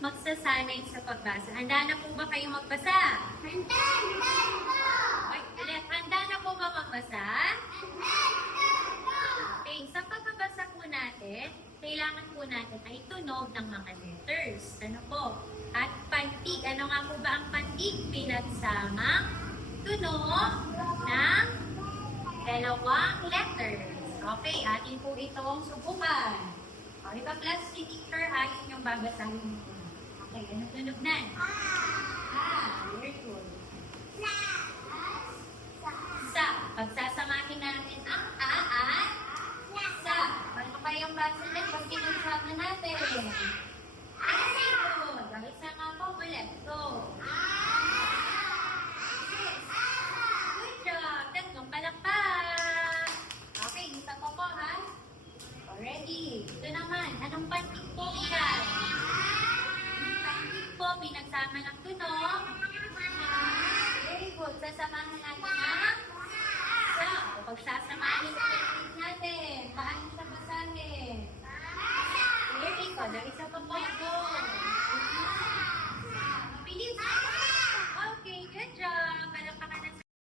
magsasanay sa pagbasa. Handa na po ba kayong magbasa? Handa! Handa po! Ay, ulit, handa na po ba magbasa? Handa! Handa po! Okay, sa pagbabasa po natin, kailangan po natin ay tunog ng mga letters. Ano po? At pantig. Ano nga po ba ang pantig? Pinagsamang tunog ng dalawang letters. Okay, atin po itong subukan. Okay ba, plus teacher, atin yung babasahin po. Okay, ano tunog na? Ah, very good. Sa, pagsasamahin natin ang a at sa. Ano pa yung consonant pag pinagsama natin? Very good. Dahil sama po ulit. Go. Good job. Tatlong palakpak. Okay, isa pa po ha. Already. Ito naman. Anong Isama ng tunog. Very good. Sasamahan natin ang sound. Pagsasamahin natin. Paano sa masahe?